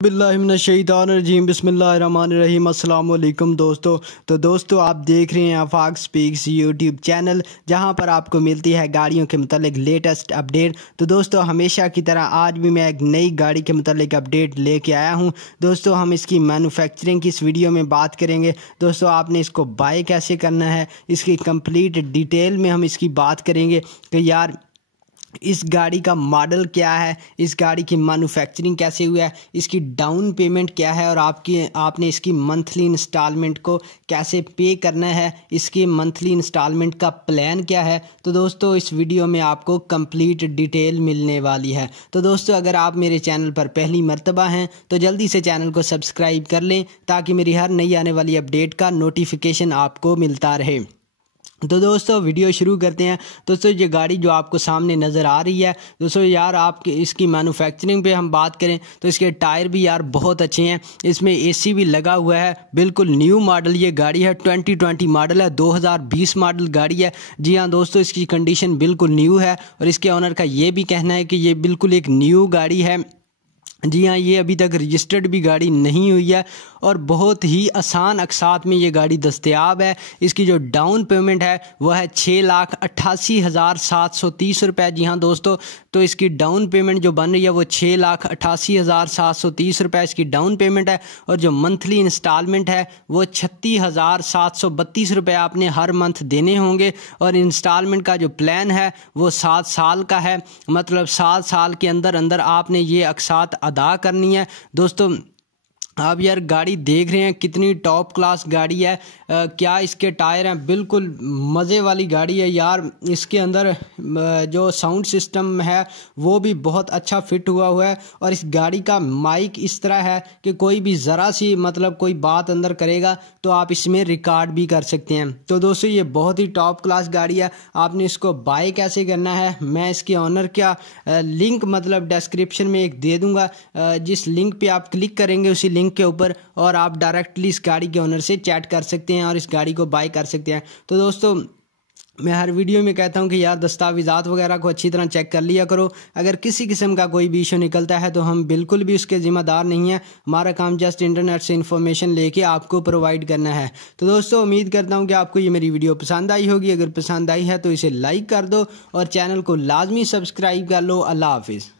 बिस्मिल्लाहिर्रहमानिर्रहीम बिस्मिल्लाहिर्रहमानिर्रहीम अस्सलाम वालेकुम दोस्तों। तो दोस्तों आप देख रहे हैं आफाक स्पीक्स यूट्यूब चैनल, जहां पर आपको मिलती है गाड़ियों के मतलब लेटेस्ट अपडेट। तो दोस्तों हमेशा की तरह आज भी मैं एक नई गाड़ी के मतलब अपडेट लेके आया हूं। दोस्तों हम इसकी मैन्युफैक्चरिंग की इस वीडियो में बात करेंगे। दोस्तों आपने इसको बाय कैसे करना है, इसकी कंप्लीट डिटेल में हम इसकी बात करेंगे कि यार इस गाड़ी का मॉडल क्या है, इस गाड़ी की मैन्युफैक्चरिंग कैसे हुआ है, इसकी डाउन पेमेंट क्या है और आपने इसकी मंथली इंस्टॉलमेंट को कैसे पे करना है, इसके मंथली इंस्टॉलमेंट का प्लान क्या है। तो दोस्तों इस वीडियो में आपको कंप्लीट डिटेल मिलने वाली है। तो दोस्तों अगर आप मेरे चैनल पर पहली मर्तबा हैं तो जल्दी से चैनल को सब्सक्राइब कर लें ताकि मेरी हर नई आने वाली अपडेट का नोटिफिकेशन आपको मिलता रहे। तो दोस्तों वीडियो शुरू करते हैं। दोस्तों ये गाड़ी जो आपको सामने नज़र आ रही है, दोस्तों यार आपके इसकी मैन्युफैक्चरिंग पे हम बात करें तो इसके टायर भी यार बहुत अच्छे हैं, इसमें एसी भी लगा हुआ है, बिल्कुल न्यू मॉडल ये गाड़ी है, 2020 मॉडल है, 2020 मॉडल गाड़ी है। जी हाँ दोस्तों इसकी कंडीशन बिल्कुल न्यू है और इसके ऑनर का ये भी कहना है कि ये बिल्कुल एक न्यू गाड़ी है। जी हाँ ये अभी तक रजिस्टर्ड भी गाड़ी नहीं हुई है और बहुत ही आसान अकसात में ये गाड़ी दस्तयाब है। इसकी जो डाउन पेमेंट है वह है 6,88,730 रुपये। जी हाँ दोस्तों, तो इसकी डाउन पेमेंट जो बन रही है वो 6,88,730 रुपये इसकी डाउन पेमेंट है और जो मंथली इंस्टॉलमेंट है वो 36,732 रुपये आपने हर मंथ देने होंगे। और इंस्टॉलमेंट का जो प्लान है वो 7 साल का है, मतलब 7 साल के अंदर अंदर आपने ये अकसात अदा करनी है। दोस्तों आप यार गाड़ी देख रहे हैं कितनी टॉप क्लास गाड़ी है, क्या इसके टायर हैं, बिल्कुल मज़े वाली गाड़ी है यार। इसके अंदर जो साउंड सिस्टम है वो भी बहुत अच्छा फिट हुआ है और इस गाड़ी का माइक इस तरह है कि कोई भी ज़रा सी मतलब कोई बात अंदर करेगा तो आप इसमें रिकॉर्ड भी कर सकते हैं। तो दोस्तों ये बहुत ही टॉप क्लास गाड़ी है। आपने इसको बाय कैसे करना है मैं इसके ऑनर का लिंक मतलब डिस्क्रिप्शन में एक दे दूँगा, जिस लिंक पर आप क्लिक करेंगे उसी लिंक के ऊपर और आप डायरेक्टली इस गाड़ी के ओनर से चैट कर सकते हैं और इस गाड़ी को बाय कर सकते हैं। तो दोस्तों मैं हर वीडियो में कहता हूं कि यार दस्तावेज़ात वगैरह को अच्छी तरह चेक कर लिया करो। अगर किसी किस्म का कोई भी इशू निकलता है तो हम बिल्कुल भी उसके ज़िम्मेदार नहीं हैं, हमारा काम जस्ट इंटरनेट से इन्फॉर्मेशन लेके आपको प्रोवाइड करना है। तो दोस्तों उम्मीद करता हूं कि आपको ये मेरी वीडियो पसंद आई होगी। अगर पसंद आई है तो इसे लाइक कर दो और चैनल को लाजमी सब्सक्राइब कर लो। अल्लाह हाफिज़।